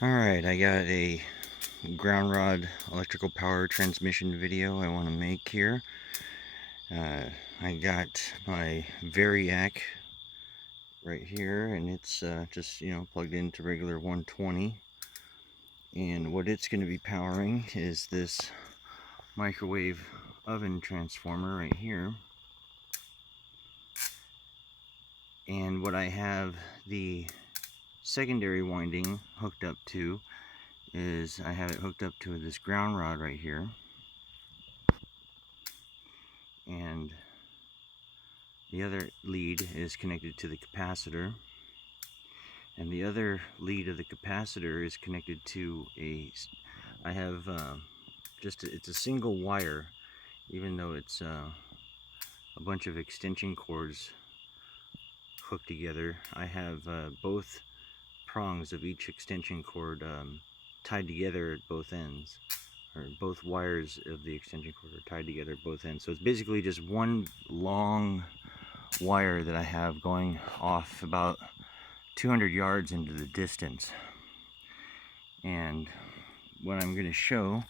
Alright, I got a ground rod electrical power transmission video I want to make here. I got my Variac right here, and it's just, plugged into regular 120. And what it's going to be powering is this microwave oven transformer right here. And what I have the secondary winding hooked up to is I have it hooked up to this ground rod right here. And the other lead is connected to the capacitor, and the other lead of the capacitor is connected to I have it's a single wire, even though it's a bunch of extension cords hooked together. I have both prongs of each extension cord tied together at both ends, or both wires of the extension cord are tied together at both ends. So it's basically just one long wire that I have going off about 200 yards into the distance. And what I'm going to show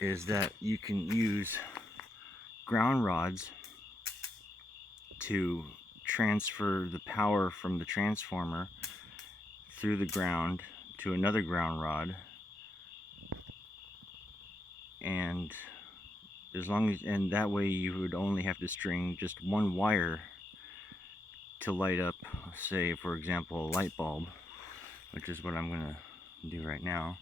is that you can use ground rods to transfer the power from the transformer through the ground to another ground rod, and and that way you would only have to string just one wire to light up, say for example, a light bulb, which is what I'm going to do right now.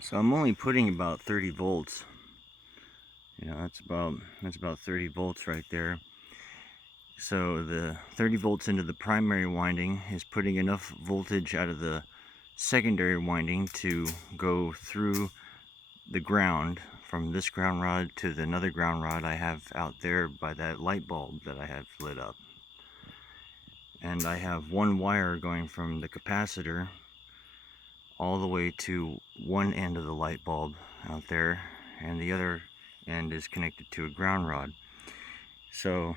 So I'm only putting about 30 volts. That's about 30 volts right there. So the 30 volts into the primary winding is putting enough voltage out of the secondary winding to go through the ground, from this ground rod to another ground rod I have out there by that light bulb that I have lit up. And I have one wire going from the capacitor all the way to one end of the light bulb out there, and the other end is connected to a ground rod. So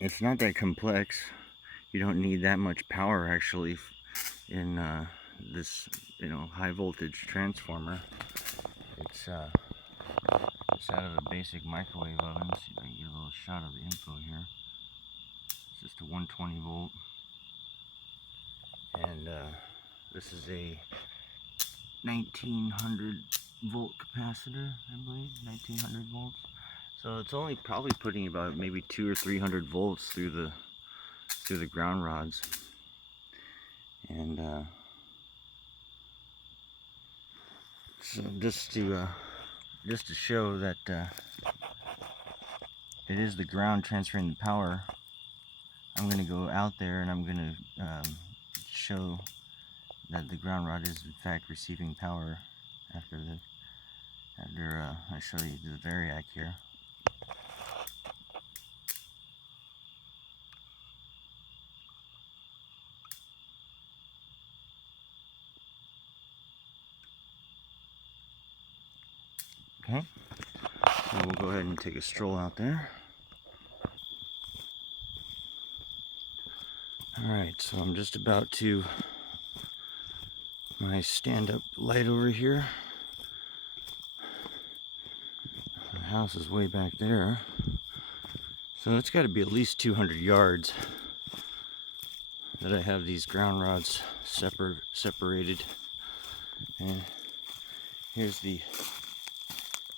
it's not that complex. You don't need that much power actually in this high voltage transformer. It's out of a basic microwave oven. See if I can get a little shot of the info here. It's just a 120 volt, and this is a 1900 volt capacitor, I believe, 1900 volts. So it's only probably putting about maybe 200 or 300 volts through the ground rods. And so just to show that it is the ground transferring the power, I'm going to go out there and I'm going to show that the ground rod is in fact receiving power after I show you the Variac here. Okay, so we'll go ahead and take a stroll out there. Alright, so I'm just about to my stand-up light over here. The house is way back there, so it's got to be at least 200 yards that I have these ground rods separated. And here's the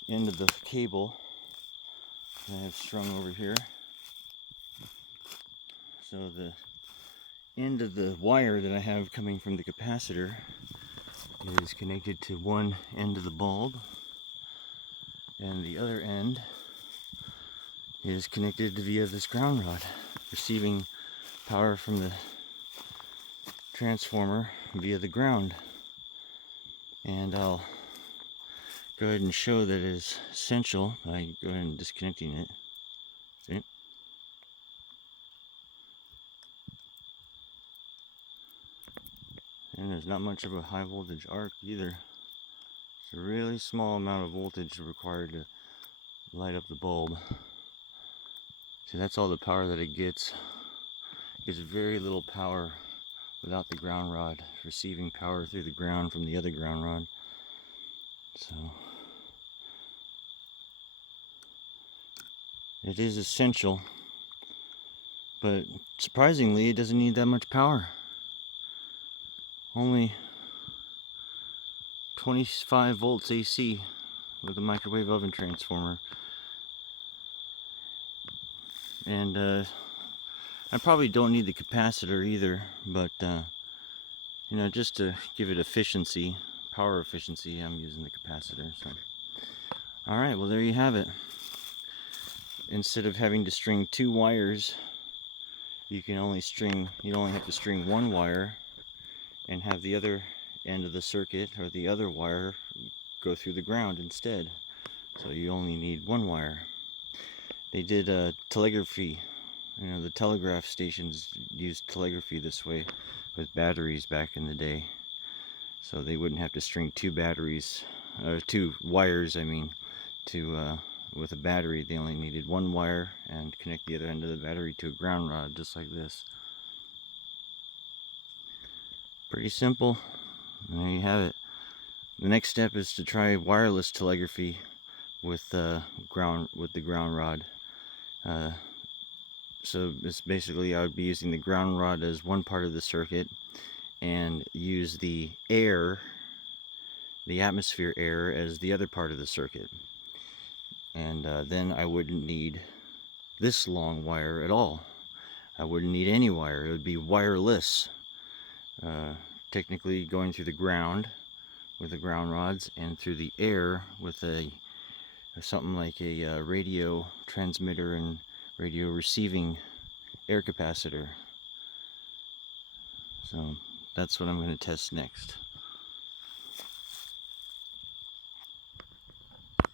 end of the cable that I have strung over here. So the end of the wire that I have coming from the capacitor is connected to one end of the bulb, and the other end is connected via this ground rod, receiving power from the transformer via the ground. And I'll go ahead and show that it is essential by go ahead and disconnecting it. See? And there's not much of a high voltage arc either. It's a really small amount of voltage required to light up the bulb. See, that's all the power that it gets. It gets very little power without the ground rod, receiving power through the ground from the other ground rod. So it is essential, but surprisingly it doesn't need that much power. Only 25 volts AC with a microwave oven transformer. And I probably don't need the capacitor either, but you know, just to give it efficiency, power efficiency, I'm using the capacitor. So all right, well, there you have it. Instead of having to string 2 wires, you only have to string 1 wire and have the other end of the circuit or the other wire go through the ground instead. So you only need 1 wire. They did telegraphy. You know, the telegraph stations used telegraphy this way with batteries back in the day. So they wouldn't have to string 2 batteries, or 2 wires, I mean, to with a battery. They only needed 1 wire and connect the other end of the battery to a ground rod, just like this. Pretty simple. And there you have it. The next step is to try wireless telegraphy with the ground rod. So it's basically, I would be using the ground rod as one part of the circuit and use the air, the atmosphere air, as the other part of the circuit. And then I wouldn't need this long wire at all. I wouldn't need any wire. It would be wireless. Technically going through the ground with the ground rods and through the air with something like a radio transmitter and radio receiving air capacitor. So that's what I'm going to test next.